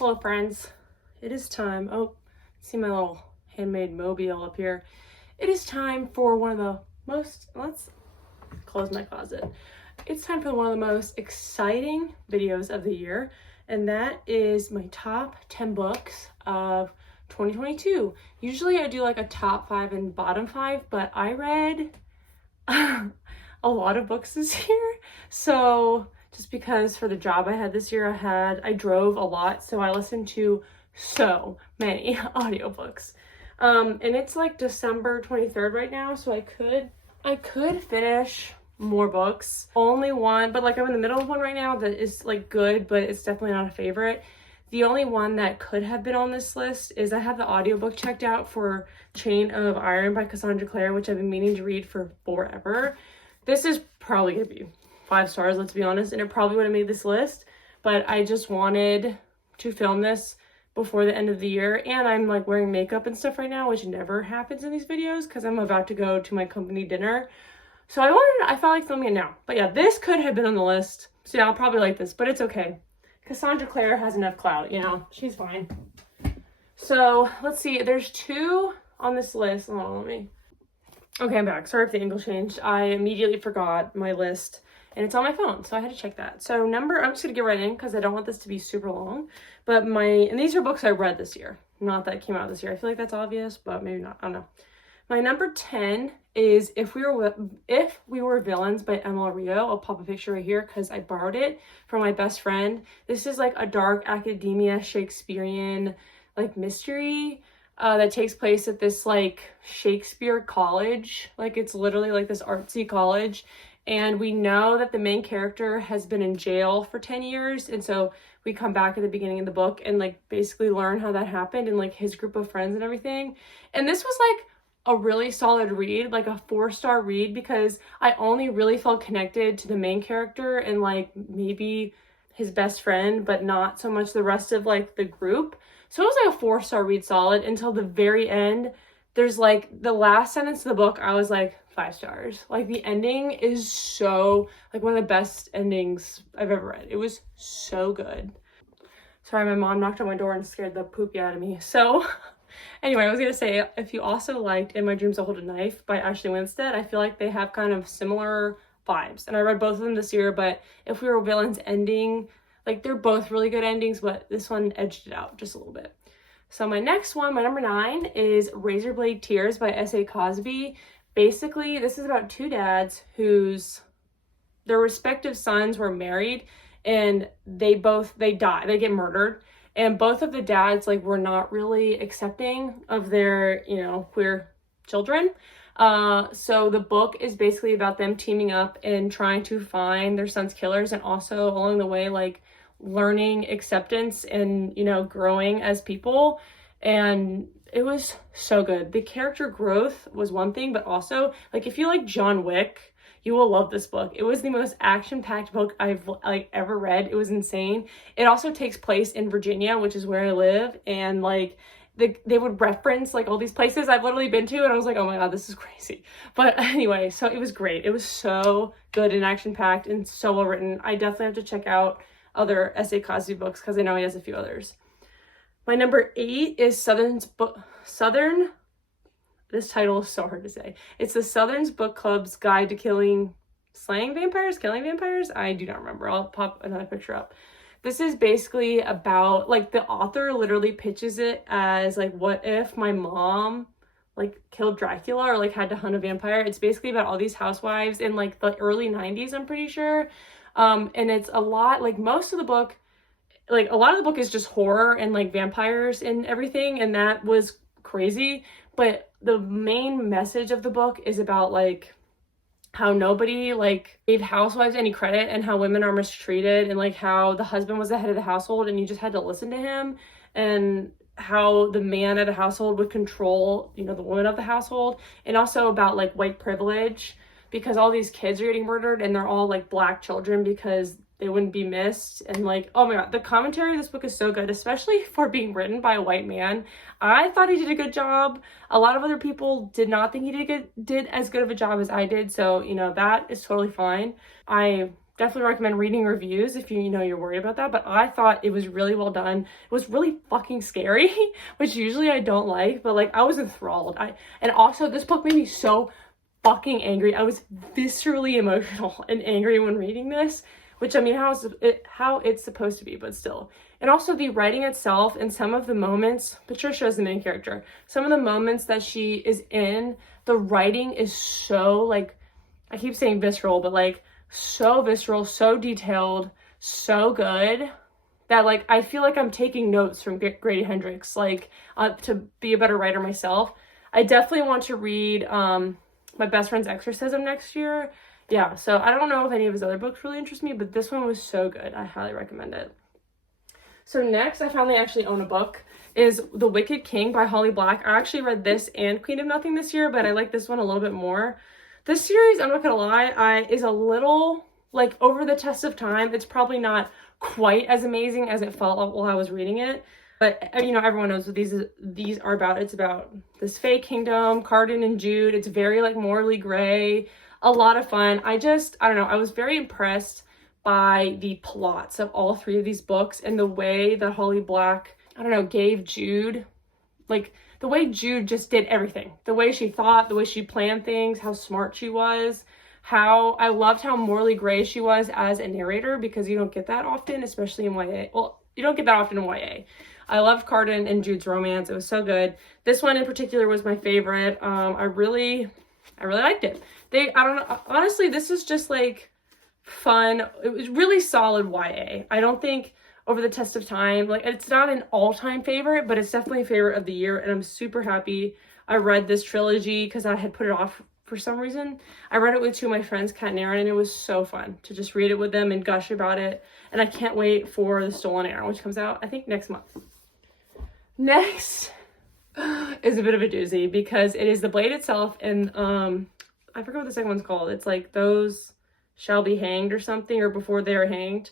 Hello friends, it is time. Oh, see my little handmade mobile up here. It is time for one of the most, let's close my closet. It's time for one of the most exciting videos of the year, and that is my top 10 books of 2022. Usually I do like a top 5 and bottom 5, but I read a lot of books this year. So just because for the job I had this year, I drove a lot, so I listened to so many audiobooks. And it's like December 23rd right now, so I could finish more books. Only one, but like I'm in the middle of one right now that is like good, but it's definitely not a favorite. The only one that could have been on this list is I have the audiobook checked out for Chain of Iron by Cassandra Clare, which I've been meaning to read for forever. This is probably gonna be 5 stars, let's be honest, and it probably would have made this list, but I just wanted to film this before the end of the year, and I'm like wearing makeup and stuff right now, which never happens in these videos because I'm about to go to my company dinner. So I felt like filming it now. But yeah, this could have been on the list. So yeah, I'll probably like this, but it's okay. Cassandra Clare has enough clout, you know, she's fine. So let's see, there's 2 on this list. Hold on, okay, I'm back. Sorry if the angle changed. I immediately forgot my list and it's on my phone, so I had to check that. So I'm just gonna get right in because I don't want this to be super long. But and these are books I read this year, not that came out this year. I feel like that's obvious, but maybe not, I don't know. My number 10 is If We Were Villains by Emma Rio. I'll pop a picture right here because I borrowed it from my best friend. This is like a dark academia Shakespearean like mystery that takes place at this like Shakespeare college. Like it's literally like this artsy college. And we know that the main character has been in jail for 10 years. And so we come back at the beginning of the book and like basically learn how that happened and like his group of friends and everything. And this was like a really solid read, like a 4-star read, because I only really felt connected to the main character and like maybe his best friend, but not so much the rest of like the group. So it was like a 4-star read solid until the very end. There's like the last sentence of the book, I was like 5 stars. Like the ending is so like one of the best endings I've ever read. It was so good. Sorry, my mom knocked on my door and scared the poopy out of me. So anyway, I was gonna say, if you also liked In My Dreams I Hold a Knife by Ashley Winstead, I feel like they have kind of similar vibes. And I read both of them this year, but If We Were Villains ending, like they're both really good endings, but this one edged it out just a little bit. So my next one, my number 9, is Razorblade Tears by S.A. Cosby. Basically, this is about 2 dads their respective sons were married and they die, they get murdered. And both of the dads like were not really accepting of their, you know, queer children. So the book is basically about them teaming up and trying to find their son's killers, and also along the way like learning acceptance and, you know, growing as people. And it was so good. The character growth was one thing, but also like if you like John Wick, you will love this book. It was the most action-packed book I've like ever read. It was insane. It also takes place in Virginia, which is where I live, and like they would reference like all these places I've literally been to, and I was like, oh my god, this is crazy. But anyway, so it was great. It was so good and action-packed and so well written. I definitely have to check out other S.A. Cosby books because I know he has a few others. My number 8 is this title is so hard to say. It's the Southern's Book Club's Guide to Killing Vampires? I do not remember. I'll pop another picture up. This is basically about, like, the author literally pitches it as, like, what if my mom, like, killed Dracula or, like, had to hunt a vampire? It's basically about all these housewives in, like, the early 90s, I'm pretty sure. And it's a lot, like, most of the book, like, a lot of the book is just horror and, like, vampires and everything, and that was crazy. But the main message of the book is about like how nobody like gave housewives any credit and how women are mistreated, and like how the husband was the head of the household and you just had to listen to him, and how the man of the household would control, you know, the woman of the household. And also about like white privilege, because all these kids are getting murdered and they're all like black children because they wouldn't be missed. And like, oh my god, the commentary of this book is so good, especially for being written by a white man. I thought he did a good job. A lot of other people did not think he did as good of a job as I did, so you know, that is totally fine. I definitely recommend reading reviews if you know you're worried about that, but I thought it was really well done. It was really fucking scary, which usually I don't like, but like I was enthralled. And also this book made me so fucking angry. I was viscerally emotional and angry when reading this, which I mean, how it's supposed to be, but still. And also the writing itself and some of the moments, Patricia is the main character, some of the moments that she is in, the writing is so like, I keep saying visceral, but like so visceral, so detailed, so good that like I feel like I'm taking notes from Grady Hendrix, like to be a better writer myself. I definitely want to read My Best Friend's Exorcism next year. Yeah, so I don't know if any of his other books really interest me, but this one was so good. I highly recommend it. So next, I finally actually own a book, is The Wicked King by Holly Black. I actually read this and Queen of Nothing this year, but I like this one a little bit more. This series, I'm not gonna lie, is a little, like, over the test of time. It's probably not quite as amazing as it felt while I was reading it. But, you know, everyone knows what these are about. It's about this fey kingdom, Cardan and Jude. It's very, like, morally gray. A lot of fun. I don't know, I was very impressed by the plots of all three of these books and the way that Holly Black, I don't know, gave Jude, like, the way Jude just did everything. The way she thought, the way she planned things, how smart she was, how I loved how morally gray she was as a narrator, because you don't get that often, especially in YA. Well, you don't get that often in YA. I loved Cardan and Jude's romance. It was so good. This one in particular was my favorite. I really liked it. I don't know, honestly, this is just like fun. It was really solid YA. I don't think over the test of time, like, it's not an all-time favorite, but it's definitely a favorite of the year, and I'm super happy I read this trilogy because I had put it off for some reason. I read it with two of my friends, Kat and Aaron, and it was so fun to just read it with them and gush about it, and I can't wait for The Stolen Heir, which comes out, I think, next month. Next is a bit of a doozy because it is The Blade itself, and I forget what the second one's called. It's like Those Shall Be Hanged or something, or Before They Are Hanged.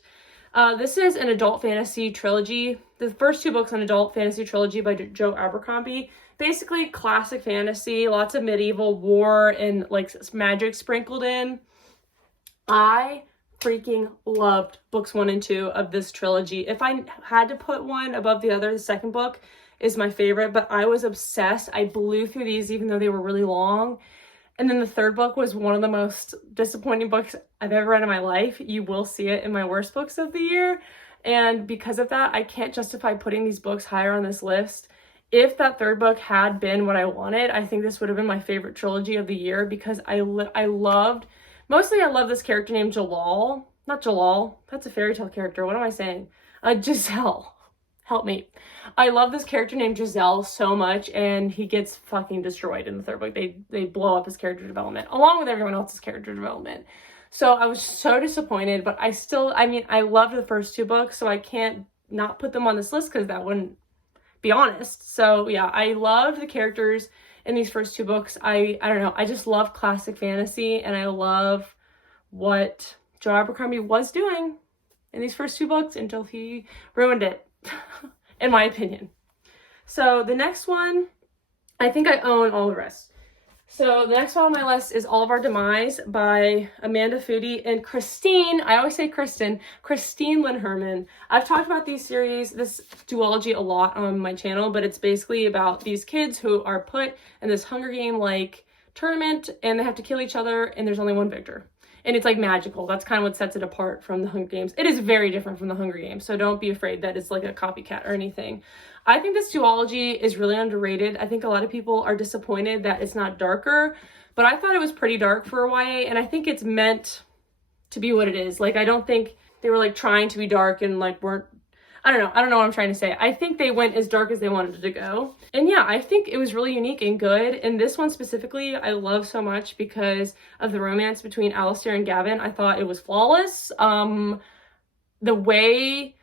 This is an adult fantasy trilogy. The first two books, an adult fantasy trilogy by Joe Abercrombie. Basically classic fantasy, lots of medieval war and like magic sprinkled in. I freaking loved books 1 and 2 of this trilogy. If I had to put one above the other, the second book is my favorite, but I was obsessed. I blew through these even though they were really long. And then the third book was one of the most disappointing books I've ever read in my life. You will see it in my worst books of the year. And because of that, I can't justify putting these books higher on this list. If that third book had been what I wanted, I think this would have been my favorite trilogy of the year because I loved this character named Jalal. Not Jalal, that's a fairy tale character. What am I saying? Giselle. Help me. I love this character named Giselle so much, and he gets fucking destroyed in the third book. They blow up his character development, along with everyone else's character development. So I was so disappointed, but I loved the first two books, so I can't not put them on this list because that wouldn't be honest. So yeah, I loved the characters in these first two books. I don't know, I just love classic fantasy, and I love what Joe Abercrombie was doing in these first two books until he ruined it. In my opinion. So the next one, I think I own all the rest. So the next one on my list is All of Our Demise by Amanda Foody and Christine, I always say Christine Lynn Herman. I've talked about this duology a lot on my channel, but it's basically about these kids who are put in this Hunger Game-like tournament, and they have to kill each other, and there's only one victor. And it's like magical. That's kind of what sets it apart from the Hunger Games. It is very different from the Hunger Games, so don't be afraid that it's like a copycat or anything. I think this duology is really underrated. I think a lot of people are disappointed that it's not darker, but I thought it was pretty dark for a YA, and I think it's meant to be what it is. Like, I don't think they were like trying to be dark and like weren't, I don't know what I'm trying to say. I think they went as dark as they wanted it to go. And yeah, I think it was really unique and good. And this one specifically, I love so much because of the romance between Alistair and Gavin. I thought it was flawless. The way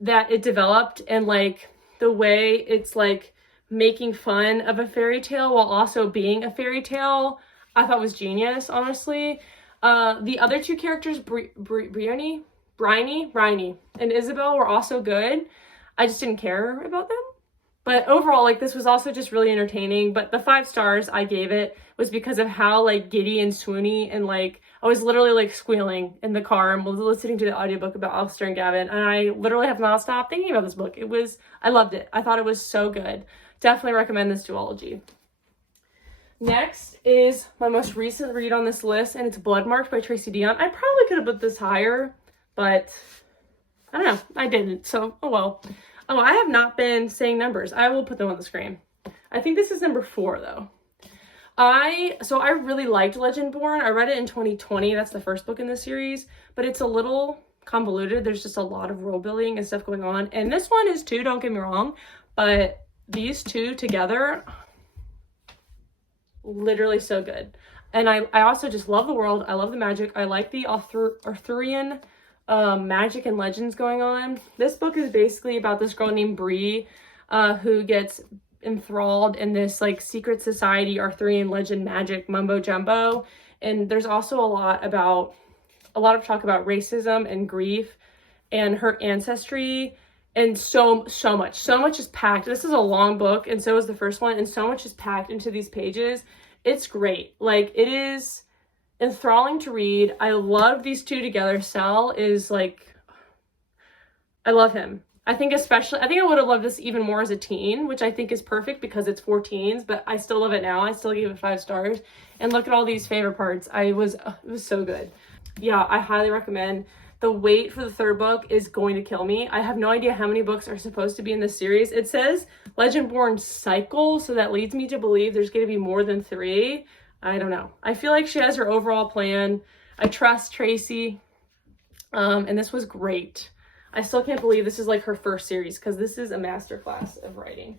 that it developed and like the way it's like making fun of a fairy tale while also being a fairy tale, I thought was genius, honestly. The other two characters, Bryony and Isabel, were also good. I just didn't care about them. But overall, like, this was also just really entertaining. But the 5 stars I gave it was because of how like giddy and swoony and like I was literally like squealing in the car and was listening to the audiobook about Alistair and Gavin, and I literally have not stopped thinking about this book. I loved it. I thought it was so good. Definitely recommend this duology. Next is my most recent read on this list, and it's Bloodmarked by Tracy Deonn. I probably could have put this higher, but I don't know. I didn't, so oh well. Oh, I have not been saying numbers. I will put them on the screen. I think this is number 4, though. I really liked Legendborn. I read it in 2020. That's the first book in the series, but it's a little convoluted. There's just a lot of world building and stuff going on. And this one is too, don't get me wrong, but these two together, literally so good. And I also just love the world. I love the magic. I like the Arthurian magic and legends going on. This book is basically about this girl named Bree who gets enthralled in this like secret society Arthurian legend magic mumbo jumbo, and there's also a lot of talk about racism and grief and her ancestry, and so much is packed. This is a long book, and so is the first one, and so much is packed into these pages. It's great. Like, it is enthralling to read. I love these two together. Sal is like, I love him. I think I would have loved this even more as a teen, which I think is perfect because it's for teens, but I still love it now. I still give it 5 stars. And look at all these favorite parts. It was so good. Yeah, I highly recommend. The wait for the 3rd book is going to kill me. I have no idea how many books are supposed to be in this series. It says Legendborn cycle, so that leads me to believe there's going to be more than 3. I don't know. I feel like she has her overall plan. I trust Tracy. And this was great. I still can't believe this is like her first series, because this is a masterclass of writing.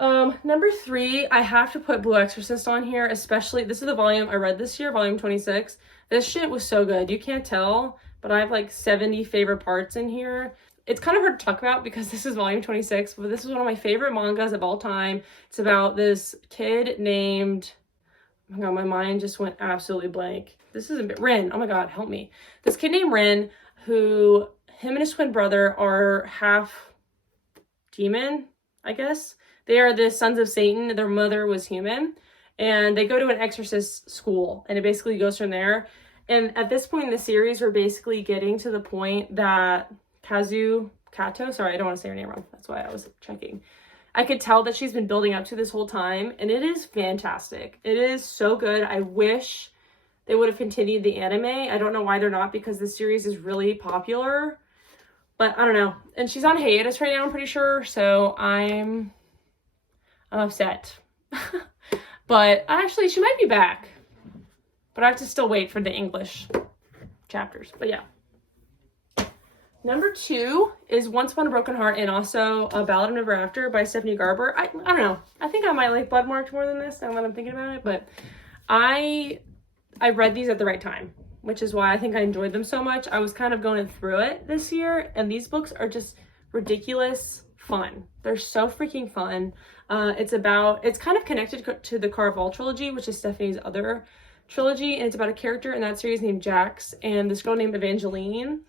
Number 3, I have to put Blue Exorcist on here, especially, this is the volume I read this year, volume 26. This shit was so good. You can't tell, but I have like 70 favorite parts in here. It's kind of hard to talk about because this is volume 26, but this is one of my favorite mangas of all time. It's about this kid named, oh my god, my mind just went absolutely blank. This is a bit, Rin, oh my god, help me. This kid named Rin, who, him and his twin brother are half demon, I guess. They are the sons of Satan. Their mother was human. And they go to an exorcist school. And it basically goes from there. And at this point in the series, we're basically getting to the point that Kato, sorry, I don't want to say her name wrong. That's why I was checking. I could tell that she's been building up to this whole time. And it is fantastic. It is so good. I wish they would have continued the anime. I don't know why they're not, because the series is really popular. But I don't know. And she's on hiatus right now, I'm pretty sure. So I'm upset. But actually, she might be back. But I have to still wait for the English chapters. But yeah. Number 2 is Once Upon a Broken Heart, and also A Ballad of Never After by Stephanie Garber. I don't know. I think I might like Bloodmarked more than this now that I'm thinking about it. But I read these at the right time, which is why I think I enjoyed them so much. I was kind of going through it this year, and these books are just ridiculous fun. They're so freaking fun. It's kind of connected to the Caraval trilogy, which is Stephanie's other trilogy, and it's about a character in that series named Jax and this girl named Evangeline,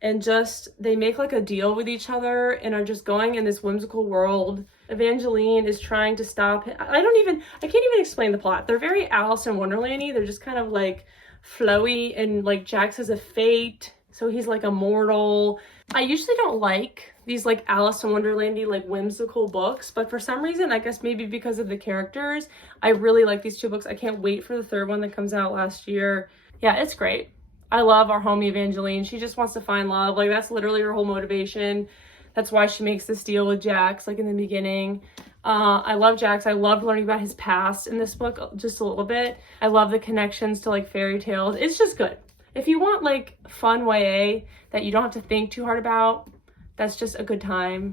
and just they make like a deal with each other and are just going in this whimsical world. Evangeline is trying to stop him. I can't even explain the plot. They're very Alice in Wonderland-y. They're just kind of like flowy, and like Jax has a fate, so he's like immortal. I usually don't like these like Alice in Wonderland-y like whimsical books, but for some reason, I guess maybe because of the characters, I really like these 2 books. I can't wait for the 3rd one that comes out last year. Yeah, it's great. I love our homie Evangeline. She just wants to find love. Like, that's literally her whole motivation. That's why she makes this deal with Jax, like in the beginning. I love Jax. I love learning about his past in this book just a little bit. I love the connections to like fairy tales. It's just good. If you want like fun YA that you don't have to think too hard about, that's just a good time,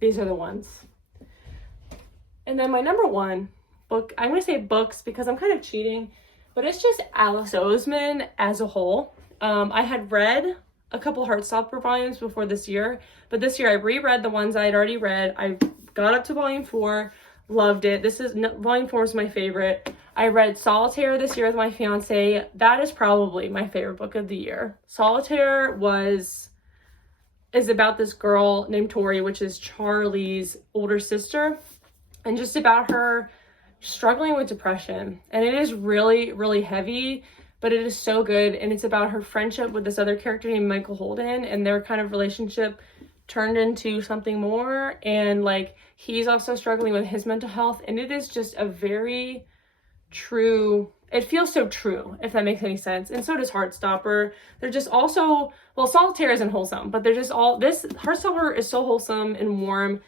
these are the ones. And then my number 1 book, I'm going to say books because I'm kind of cheating, but it's just Alice Oseman as a whole. I had read a couple Heartstopper volumes before this year, but this year I reread the ones I had already read. I got up to volume 4, loved it. Volume 4 is my favorite. I read Solitaire this year with my fiance. That is probably my favorite book of the year. Solitaire is about this girl named Tori, which is Charlie's older sister, and just about her struggling with depression. And it is really, really heavy, but it is so good. And it's about her friendship with this other character named Michael Holden, and their kind of relationship turned into something more. And like, he's also struggling with his mental health. And it is just a very true, it feels so true, if that makes any sense. And so does Heartstopper. They're just also, well, Solitaire isn't wholesome, but they're just all, this Heartstopper is so wholesome and warm.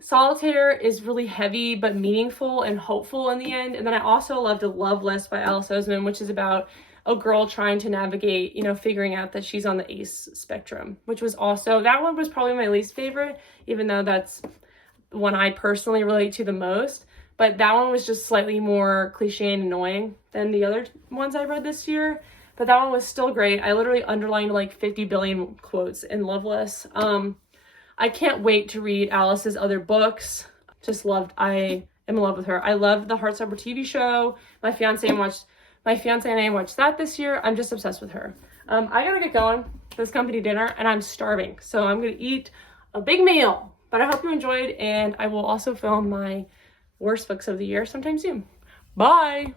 Solitaire is really heavy but meaningful and hopeful in the end. And then I also loved A Love List by Alice Oseman, which is about a girl trying to navigate, you know, figuring out that she's on the ACE spectrum, which was also, that one was probably my least favorite, even though that's the one I personally relate to the most. But that one was just slightly more cliche and annoying than the other ones I read this year. But that one was still great. I literally underlined like 50 billion quotes in Loveless. I can't wait to read Alice's other books. Just loved, I am in love with her. I love the Heartstopper TV show. My fiance and I watched that this year. I'm just obsessed with her. I gotta get going for this company dinner and I'm starving. So I'm gonna eat a big meal. But I hope you enjoyed, and I will also film my worst books of the year sometime soon. Bye!